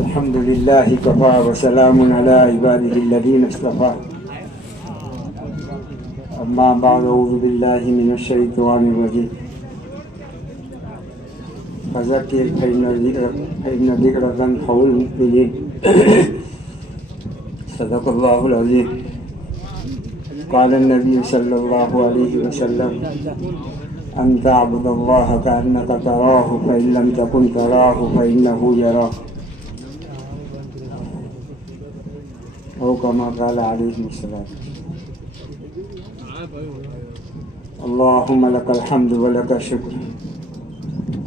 الحمد لله كفى وسلام على عباده الذين اصطفى أما بعد أعوذ بالله من الشيطان الرجيم فذكر فإن الذكر تنفع المؤمنين صدق الله العظيم. قال النبي صلى الله عليه وسلم أن تعبد الله كأنك تراه فإن لم تكن تراه فإنه يراك أو كما قال عليه السلام. اللهم لك الحمد ولك الشكر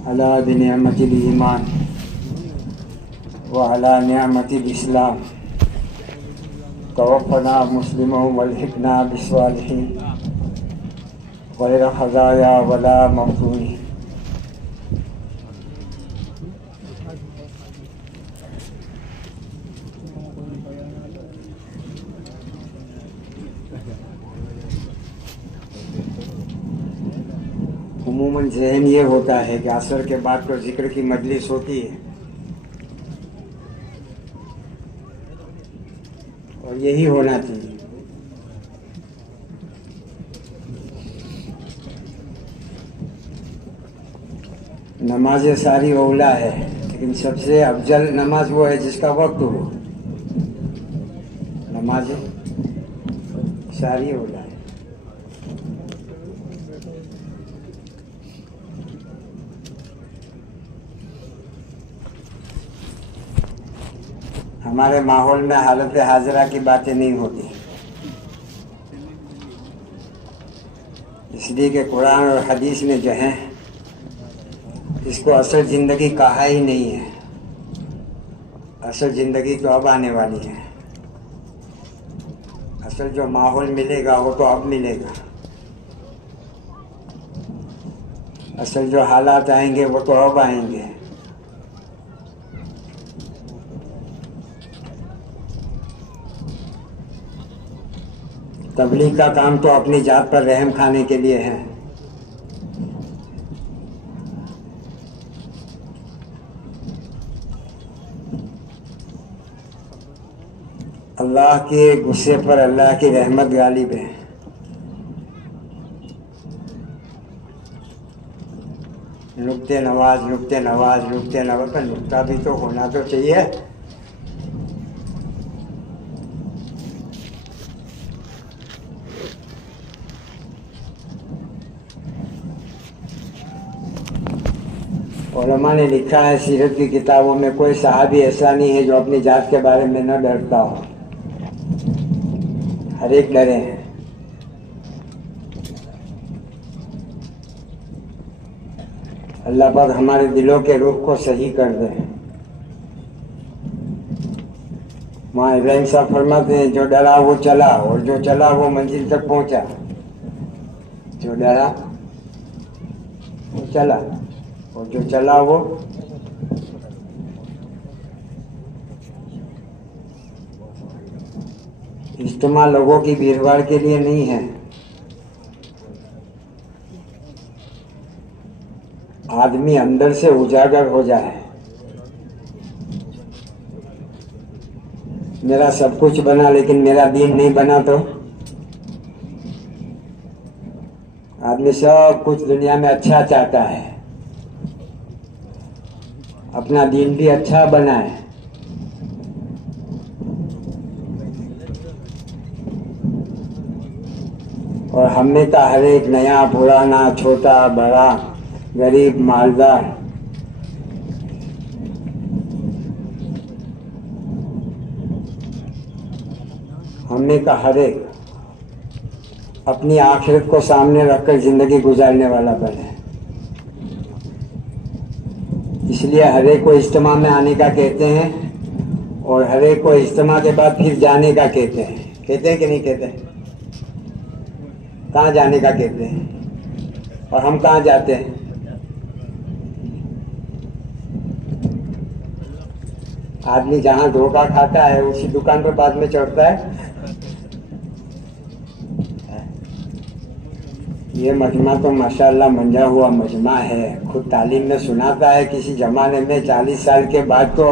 على بنعمة الإيمان وعلى نعمة الإسلام توفنا مسلما والحقنا بالصالحين غير خزايا ولا مفتونين. عموماً ذہن یہ ہوتا ہے کہ عصر کے بعد تو ذکر کی مجلس ہوتی ہے اور یہی ہونا چاہیے. نماز ساری اولا ہے لیکن سب سے افضل نماز وہ ہے جس کا وقت ہو. نماز ساری اولا ہے. ہمارے ماحول میں حالت حاضرہ کی باتیں نہیں ہوتی اس لیے کہ قرآن اور حدیث نے جو ہے اس کو اصل زندگی کہا ہی نہیں ہے. اصل زندگی تو اب آنے والی ہے. اصل جو ماحول ملے گا وہ تو اب ملے گا. اصل جو حالات آئیں گے وہ تو اب آئیں گے. تبلیغ کا کام تو اپنی ذات پر رحم کھانے کے لیے ہے. اللہ کے غصے پر اللہ کی رحمت غالب ہے. نقطے نواز نقطے نواز نقطے نواز کا نقطہ بھی تو ہونا تو چاہیے. علماء نے لکھا ہے سیرت کی کتابوں میں کوئی صحابی ایسا نہیں ہے جو اپنی ذات کے بارے میں نہ ڈرتا ہو. ہر ایک ڈرے ہیں. اللہ پاک ہمارے دلوں کے رخ کو صحیح کر دے. وہاں ابراہیم صاحب فرماتے ہیں جو ڈرا وہ چلا اور جو چلا وہ منزل تک پہنچا. جو ڈرا وہ چلا اور جو چلا وہ اجتماع لوگوں کی بھیڑ بھاڑ کے لیے نہیں ہے. آدمی اندر سے اجاگر ہو جائے. میرا سب کچھ بنا لیکن میرا دین نہیں بنا تو آدمی سب کچھ دنیا میں اچھا چاہتا ہے. اپنا دین بھی اچھا بنائے. اور ہم میں کا ہر ایک نیا پرانا چھوٹا بڑا غریب مالدار ہم میں کا ہر ایک اپنی آخرت کو سامنے رکھ کر زندگی گزارنے والا بنے. اس لیے ہر ایک کو اجتماع میں آنے کا کہتے ہیں اور ہر ایک کو اجتماع کے بعد پھر جانے کا کہتے ہیں. کہتے ہیں کہ نہیں کہتے ہیں؟ کہاں جانے کا کہتے ہیں اور ہم کہاں جاتے ہیں؟ آدمی جہاں دھوکہ کھاتا ہے اسی دکان پر بعد میں چڑھتا ہے. یہ مجمع تو ماشاءاللہ منجا ہوا مجمع ہے. خود تعلیم میں سناتا ہے کسی زمانے میں 40 سال کے بعد تو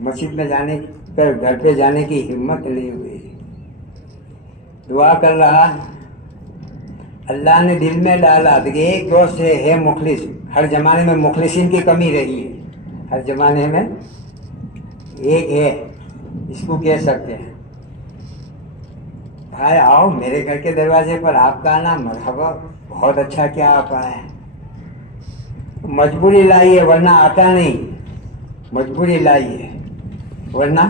مسجد میں جانے پر گھر پہ جانے کی ہمت نہیں ہوئی. دعا کر رہا, اللہ نے دل میں ڈالا کہ ایک دوست ہے مخلص. ہر زمانے میں مخلصین کی کمی رہی ہے, ہر زمانے میں ایک ہے, اس کو کہہ سکتے ہیں بھائی آؤ میرے گھر کے دروازے پر, آپ کا آنا مرحبا, بہت اچھا کیا آپ آئے. مجبوری لائی ہے ورنہ آتا نہیں, مجبوری لائی ہے ورنہ.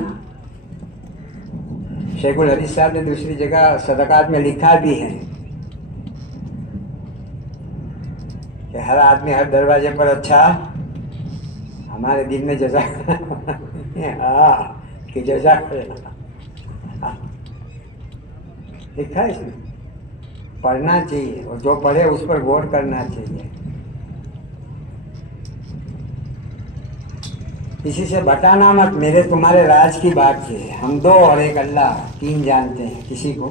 شیخ الحدیث صاحب نے دوسری جگہ صدقات میں لکھا بھی ہے کہ ہر آدمی ہر دروازے پر اچھا, ہمارے دل میں جزا کہ جزا لکھا ہے اس میں, پڑھنا چاہیے اور جو پڑھے اس پر غور کرنا چاہیے. کسی سے بتانا مت, میرے تمہارے راز کی بات ہے. ہم دو اور ایک اللہ, تین جانتے ہیں کسی کو.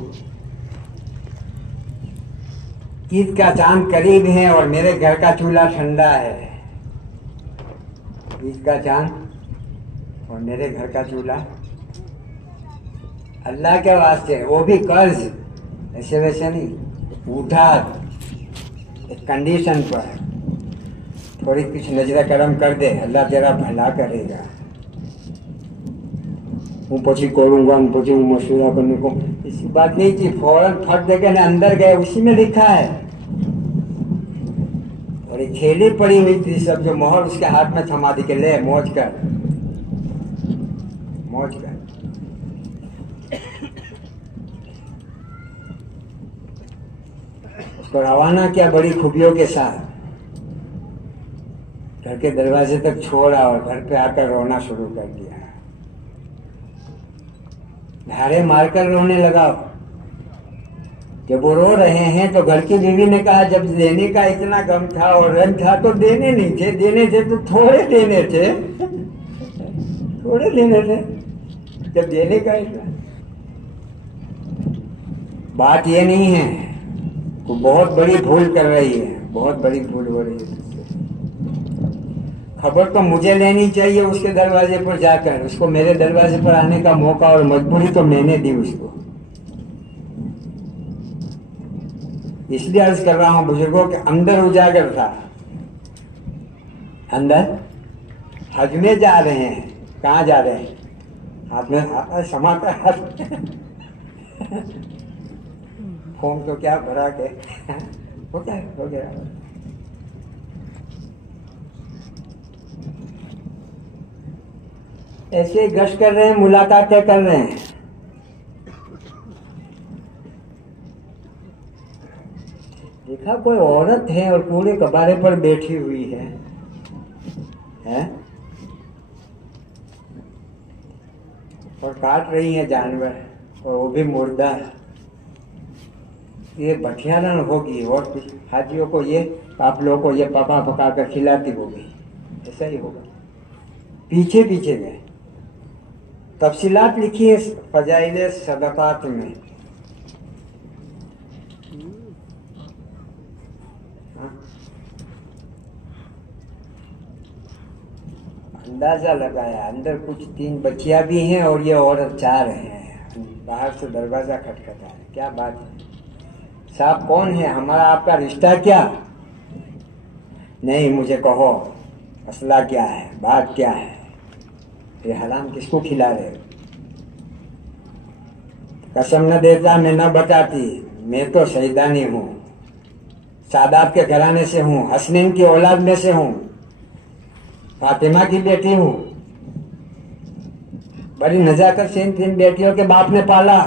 عید کا چاند قریب ہے اور میرے گھر کا چولہا ٹھنڈا ہے. عید کا چاند اور میرے گھر کا چولہا, اللہ کے واسطے, وہ بھی قرض, ایسے ویسے نہیں, ادھار, ایک کنڈیشن پر. تھوڑی کچھ نظر کرم کر دے, اللہ تیرا بھلا کرے گا. ہوں پچی کروں گا, ہوں پچی مشورہ کرنے کو, ایسی بات نہیں تھی. فوراً پھٹ دے کے اندر گئے, اسی میں لکھا ہے. اور ایک تھیلی پڑی ہوئی تھی سب, جو مہر اس کے ہاتھ میں تھما دی کہ لے موج کر, موج کر. اس کو روانہ کیا بڑی خوبیوں کے ساتھ, گھر کے دروازے تک چھوڑا اور گھر پہ آ کر رونا شروع کر دیا. دھارے مار کر رونے لگا. جب وہ رو رہے ہیں تو گھر کی بیوی نے کہا جب دینے کا اتنا غم تھا اور رنج تھا تو دینے نہیں تھے, دینے تھے تو تھوڑے دینے تھے, تھوڑے دینے تھے جب دینے کا اتنا. بات یہ نہیں ہے, وہ بہت بڑی بھول کر رہی ہے, بہت بڑی بھول ہو رہی ہے. خبر تو مجھے لینی چاہیے اس کے دروازے پر جا کر. اس کو میرے دروازے پر آنے کا موقع اور مجبوری تو میں نے دی اس کو. اس لیے عرض کر رہا ہوں بزرگوں کے اندر اجاگر تھا, اندر. حج میں جا رہے ہیں, کہاں جا رہے ہیں, ہاتھ میں سما کر ہاتھ فون تو کیا بھرا کے ہو گیا. ایسے گشت کر رہے ہیں, ملاقاتیں کر رہے ہیں. دیکھا کوئی عورت ہے اور پورے کبارے پر بیٹھی ہوئی ہے, اور کاٹ رہی ہیں جانور, اور وہ بھی مردہ. یہ بٹھیانن ہوگی اور حاجیوں کو یہ, آپ لوگوں کو یہ پکا پکا کر کھلاتی ہوگی. ایسا ہی ہوگا. پیچھے پیچھے گئے. تفصیلات لکھی ہے فضائل صدقات میں. اندازہ لگایا, اندر کچھ 3 بچیاں بھی ہیں اور یہ عورت 4 ہیں. باہر سے دروازہ کھٹکھٹا ہے. کیا بات ہے صاحب, کون ہے, ہمارا آپ کا رشتہ کیا؟ نہیں مجھے کہو مسئلہ کیا ہے, بات کیا ہے, یہ حرام کس کو کھلا رہے ہو؟ قسم نہ دیتا, میں نہ بتاتی. میں تو سیدانی ہوں, سادات کے گھرانے سے ہوں, حسنین کی اولاد میں سے ہوں, فاطمہ کی بیٹی ہوں. بڑی نزاکت سے ان 3 بیٹیوں کے باپ نے پالا,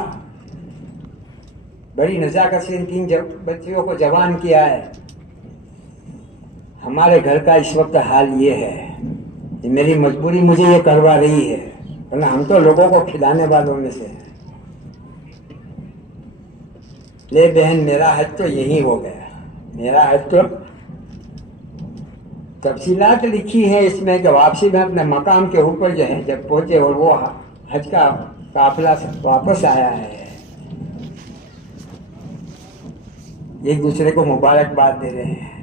بڑی نزاکت سے ان 3 بچیوں کو جوان کیا ہے. ہمارے گھر کا اس وقت حال یہ ہے, یہ میری مجبوری مجھے یہ کروا رہی ہے, ورنہ ہم تو لوگوں کو کھلانے والوں میں سے ہیں. لے بہن, میرا حج تو یہی ہو گیا, میرا حج تو. تفصیلات لکھی ہے اس میں کہ واپسی میں اپنے مقام کے اوپر جو ہے جب پہنچے اور وہ حج کا قافلہ واپس آیا ہے, ایک دوسرے کو مبارکباد دے رہے ہیں.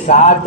7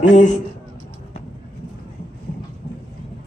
20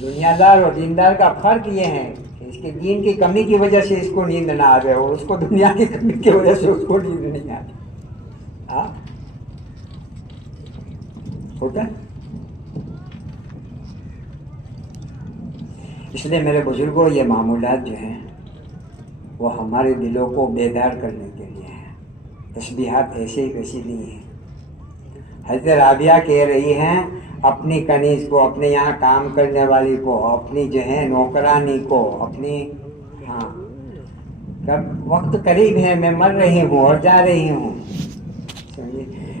دنیا دار اور دیندار کا فرق یہ ہے کہ اس کے دین کی کمی کی وجہ سے اس کو نیند نہ آ رہے ہو، اس کو دنیا کی کمی کی وجہ سے اس کو نیند نہیں آتی. ہاں ہوتا ہے. اس لیے میرے بزرگوں یہ معمولات جو ہیں وہ ہمارے دلوں کو بیدار کرنے کے لیے ہیں. تسبیحات ایسے ہی ویسی نہیں ہیں. حضرت رابعہ کہہ رہی ہیں اپنی کنیز کو، اپنے یہاں کام کرنے والی کو، اپنی جو ہے نوکرانی کو، اپنی ہاں کب وقت قریب ہے، میں مر رہی ہوں اور جا رہی ہوں،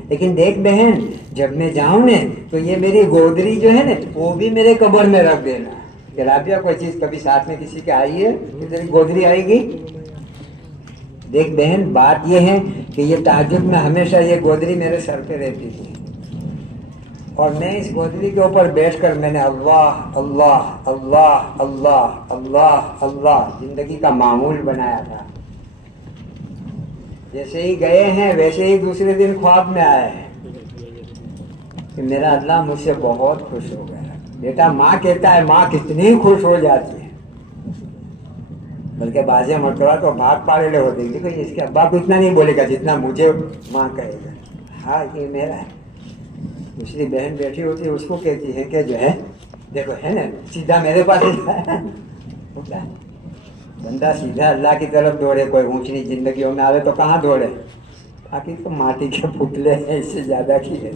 لیکن دیکھ بہن جب میں جاؤں نا تو یہ میری گودری جو ہے نا وہ بھی میرے قبر میں رکھ دینا. کہ رابعہ کوئی چیز کبھی ساتھ میں کسی کے آئی ہے کہ تیری گودری آئے گی؟ دیکھ بہن بات یہ ہے کہ یہ تہجد میں ہمیشہ یہ گودری میرے سر پہ رہتی تھی، اور میں اس گودری کے اوپر بیٹھ کر میں نے اللہ اللہ اللہ اللہ اللہ اللہ زندگی کا معمول بنایا تھا. جیسے ہی گئے ہیں ویسے ہی دوسرے دن خواب میں آئے ہیں کہ میرا اللہ مجھ سے بہت خوش ہو گیا. بیٹا ماں کہتا ہے ماں کتنی خوش ہو جاتی ہے، بلکہ بعض مرتبہ تو بھاگ پاڑے لے ہوتے ہیں کہ اس کے ابا کو اتنا نہیں بولے گا جتنا مجھے ماں کہے گا. ہاں یہ میرا ہے. دوسری بہن بیٹھی ہوتی ہے اس کو کہتی ہے کہ جو ہے دیکھو ہے نا سیدھا میرے پاس ہوتا ہے. بندہ سیدھا اللہ کی طرف دوڑے، کوئی اونچ نیچ زندگیوں میں آئے تو کہاں دوڑے؟ باقی تو ماٹی کے پتلے ہیں، اس سے زیادہ کی ہے.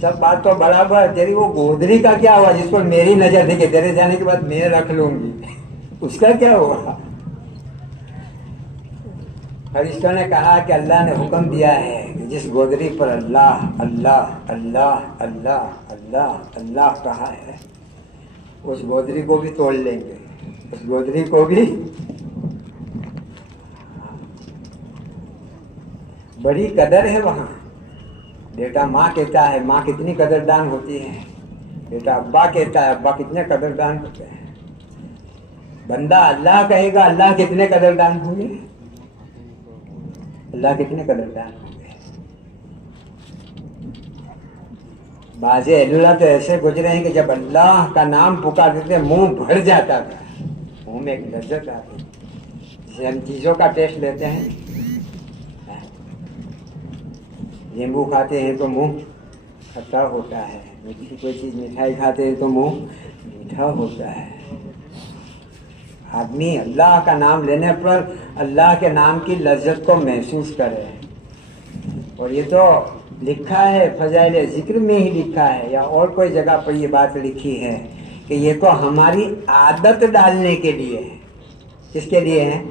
سب بات تو برابر. تیری وہ گودری کا کیا ہوا جس پر میری نظر تھی کہ تیرے جانے کے بعد میں رکھ لوں گی، اس کا کیا ہوا؟ فرشتوں نے کہا کہ اللہ نے حکم دیا ہے کہ جس گودری پر اللہ اللہ اللہ اللہ اللہ اللہ کہا ہے اس گودری کو بھی توڑ لیں گے، اس گودری کو بھی. بڑی قدر ہے وہاں. بیٹا ماں کہتا ہے ماں کتنی قدردان ہوتی ہے، بیٹا ابا کہتا ہے ابا کتنے قدردان ہوتے ہیں. بندہ اللہ کہے گا اللہ کتنے قدردان ہوں گے، اللہ کتنے قدردان ہوں گے. بعض اللہ تو ایسے گزرے ہیں کہ جب اللہ کا نام پکار دیتے منہ بھر جاتا تھا، منہ میں ایک لذت آتی. جسے ہم چیزوں کا ٹیسٹ لیتے ہیں، نیمبو کھاتے ہیں تو منہ کھٹا ہوتا ہے، میٹھی کوئی چیز مٹھائی کھاتے ہیں تو منہ میٹھا ہوتا ہے. آدمی اللہ کا نام لینے پر اللہ کے نام کی لذت کو محسوس کرے. اور یہ تو لکھا ہے فضائل ذکر میں ہی لکھا ہے یا اور کوئی جگہ پر یہ بات لکھی ہے کہ یہ تو ہماری عادت ڈالنے کے لیے ہے. کس کے لیے ہے؟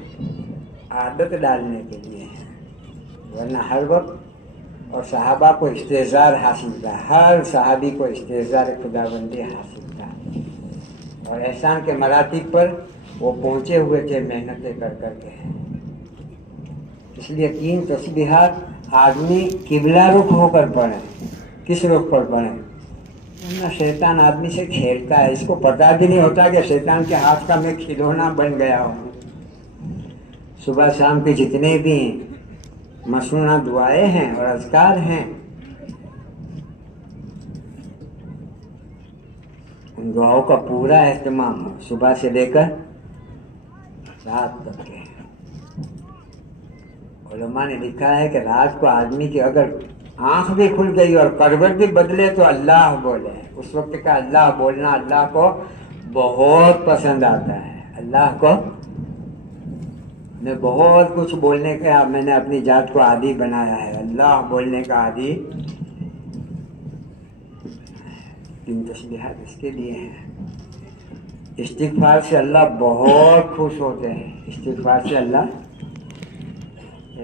عادت ڈالنے کے لیے ہے. ورنہ ہر وقت اور صحابہ کو استحضار حاصل تھا، ہر صحابی کو استحضار خداوندی حاصل تھا، اور احسان کے مراتب پر وہ پہنچے ہوئے تھے محنتیں کر کر کے. اس لیے 3 تسبیحات آدمی قبلہ رخ ہو کر پڑھیں. کس رخ پر پڑھیں؟ ورنہ شیطان آدمی سے کھیلتا ہے، اس کو پتہ بھی نہیں ہوتا کہ شیطان کے ہاتھ کا میں کھلونا بن گیا ہوں. صبح شام کے جتنے بھی مصنوعہ دعائیں ہیں اور اذکار ہیں ان دعاؤں کا پورا اہتمام ہو صبح سے لے کر رات تک کے. علماء نے لکھا ہے کہ رات کو آدمی کی اگر آنکھ بھی کھل گئی اور کروٹ بھی بدلے تو اللہ بولے. اس وقت کا اللہ بولنا اللہ کو بہت پسند آتا ہے. اللہ کو میں بہت کچھ بولنے کا میں نے اپنی ذات کو عادی بنایا ہے. اللہ بولنے کا عادی. 3 تسبیحات اس کے لیے ہیں. استغفار سے اللہ بہت خوش ہوتے ہیں. استغفار سے اللہ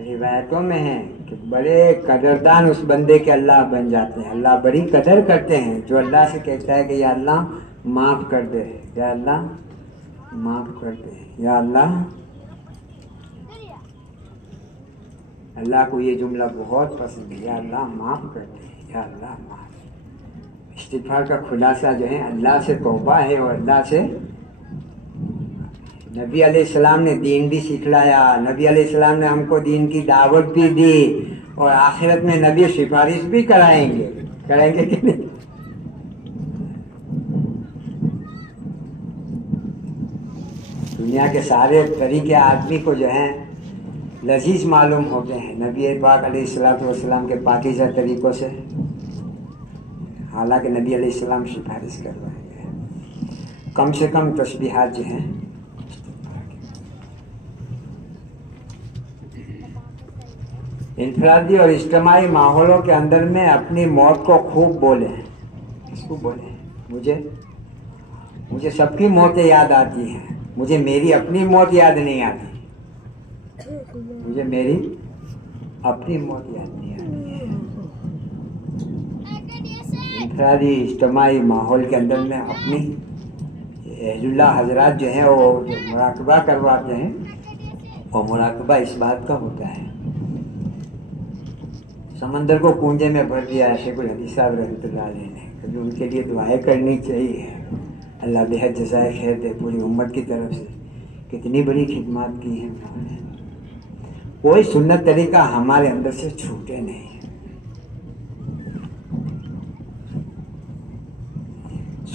روایتوں میں ہے کہ بڑے قدردان اس بندے کے اللہ بن جاتے ہیں. اللہ بڑی قدر کرتے ہیں جو اللہ سے کہتا ہے کہ یا اللہ معاف کر دے، یا اللہ معاف کر دے، یا اللہ. اللہ کو یہ جملہ بہت پسند ہے، یا اللہ معاف کر دے، یا اللہ معاف. استغفار کا خلاصہ جو ہے اللہ سے توبہ ہے اور اللہ سے. نبی علیہ السلام نے دین بھی سکھلایا، نبی علیہ السلام نے ہم کو دین کی دعوت بھی دی، اور آخرت میں نبی سفارش بھی کرائیں گے کہ نہیں؟ دنیا کے سارے طریقے آدمی کو جو ہیں لذیذ معلوم ہو گئے ہیں نبی پاک علیہ الصلوۃ والسلام کے پاکیزہ طریقوں سے، حالانکہ نبی علیہ السلام سفارش کر رہے ہیں۔ کم سے کم تسبیحات جو ہیں انفرادی اور اجتماعی ماحولوں کے اندر میں اپنی موت کو خوب بولیں۔ کس کو بولیں؟ مجھے سب کی موتیں یاد آتی ہیں، مجھے میری اپنی موت یاد نہیں آتی، مجھے میری اپنی موت یاد نہیں آتی ہے۔ انفرادی اجتماعی ماحول کے اندر میں اپنی اہل اللہ حضرات جو ہیں وہ جو مراقبہ کرواتے ہیں، اور مراقبہ اس بات کا ہوتا ہے، سمندر کو کنجے میں بھر دیا ہے شیخ الحدیث صاحب رحمۃ اللہ علیہ نے، کبھی ان کے لیے دعائیں کرنی چاہیے۔ اللہ بہت جزائے خیر دے پوری امت کی طرف سے، کتنی بڑی خدمات کی ہیں انہوں نے۔ کوئی سنت طریقہ ہمارے اندر سے چھوٹے نہیں۔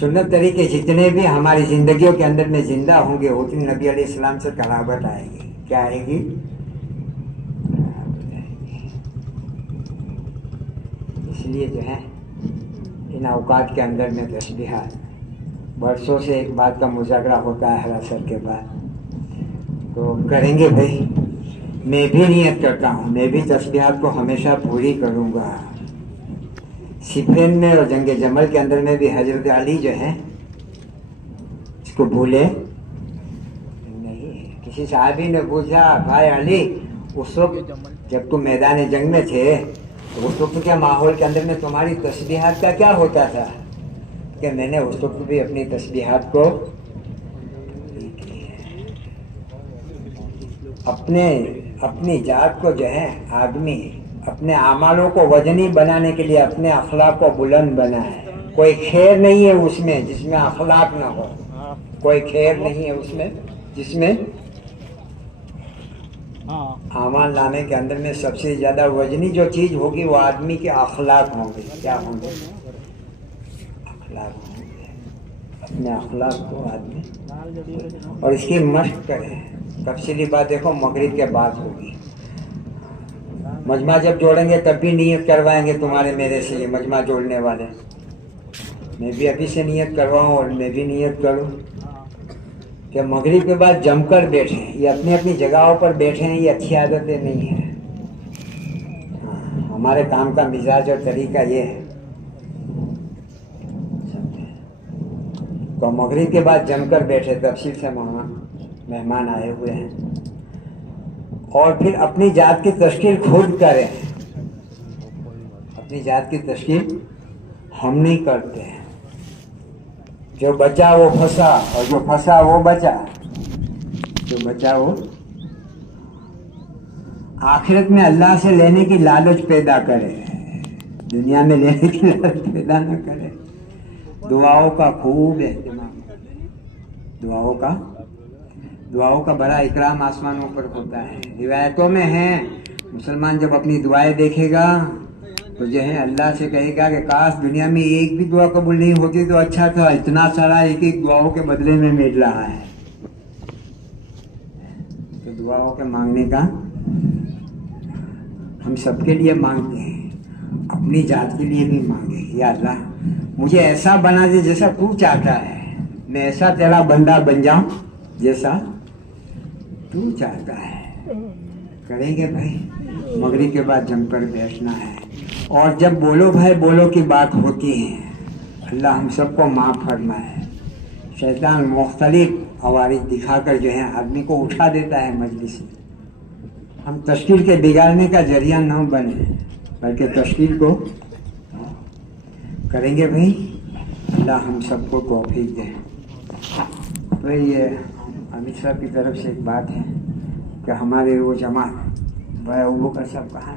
سنت طریقے جتنے بھی ہماری زندگیوں کے اندر میں زندہ ہوں گے اتنی نبی علیہ السلام سے قرابت آئے گی۔ کیا آئے گی؟ اس لیے جو ہے ان اوقات کے اندر میں تسبیحات، برسوں سے ایک بات کا مذاکرہ ہوتا ہے ہر عصر کے بعد، تو کریں گے بھائی۔ میں بھی نیت کرتا ہوں، میں بھی تسبیحات کو ہمیشہ پوری کروں گا۔ صفین میں اور جنگ جمل کے اندر میں بھی حضرت علی جو ہے اس کو بھولے نہیں۔ کسی صحابی نے پوچھا بھائی علی اس وقت جب تم میدان جنگ میں تھے تو اس وقت کیا ماحول کے اندر میں تمہاری تسبیحات کا کیا ہوتا تھا؟ کہ میں نے اس وقت بھی اپنی تسبیحات کو اپنی ذات کو جو ہے آدمی اپنے اعمالوں کو وزنی بنانے کے لیے اپنے اخلاق کو بلند بنائے۔ کوئی خیر نہیں ہے اس میں جس میں اخلاق نہ ہو، کوئی خیر نہیں ہے اس میں جس میں اعمال نامے کے اندر میں سب سے زیادہ وزنی جو چیز ہوگی وہ آدمی کے اخلاق ہوں گے۔ کیا ہوں گے؟ اخلاق ہوں گے۔ اپنے اخلاق کو آدمی اور اس کی مشق کریں۔ تفصیلی بات دیکھو مغرب کے بعد ہوگی۔ مجمع جب جوڑیں گے تب بھی نیت کروائیں گے تمہارے میرے سے، یہ مجمع جوڑنے والے، میں بھی ابھی سے نیت کرواؤں اور میں بھی نیت کروں کہ مغرب کے بعد جم کر بیٹھیں۔ یہ اپنی اپنی جگہوں پر بیٹھیں، یہ اچھی عادتیں نہیں ہیں۔ ہمارے کام کا مزاج اور طریقہ یہ ہے، تو مغرب کے بعد جم کر بیٹھے، تفصیل سے مہمان آئے ہوئے ہیں، اور پھر اپنی ذات کی تشکیل خود کریں۔ اپنی ذات کی تشکیل ہم نہیں کرتے ہیں، جو بچا وہ پھنسا اور جو پھنسا وہ بچا، جو بچا وہ آخرت میں اللہ سے لینے کی لالچ پیدا کرے، دنیا میں لینے کی لالچ پیدا نہ کرے۔ دعاؤں کا خوب اہتمام، دعاؤں کا بڑا اکرام آسمانوں پر ہوتا ہے۔ روایتوں میں ہے مسلمان جب اپنی دعائیں دیکھے گا تو جو ہے اللہ سے کہے گا کہ کاش دنیا میں ایک بھی دعا قبول نہیں ہوتی تو اچھا تھا، اتنا سارا ایک ایک دعاؤں کے بدلے میں مل رہا ہے۔ تو دعاؤں کے مانگنے کا ہم سب کے لیے مانگتے ہیں، اپنی ذات کے لیے بھی مانگے، یا اللہ مجھے ایسا بنا دے جیسا تو چاہتا ہے، میں ایسا تیرا بندہ بن جاؤں جیسا تو چاہتا ہے۔ کریں گے بھائی، مغرب کے بعد جم کر بیٹھنا ہے، اور جب بولو بھائی بولو کی بات ہوتی ہے، اللہ ہم سب کو معاف فرمائے۔ شیطان مختلف عوارض دکھا کر جو ہے آدمی کو اٹھا دیتا ہے مجلس سے۔ ہم تشکیل کے بگاڑنے کا ذریعہ نہ بنے، بلکہ تشکیل کو کریں گے بھائی، اللہ ہم سب کو توفیق دے۔ تو یہ امت صاحب کی طرف سے ایک بات ہے کہ ہمارے وہ جماعت بھائی ابو کا سب کہاں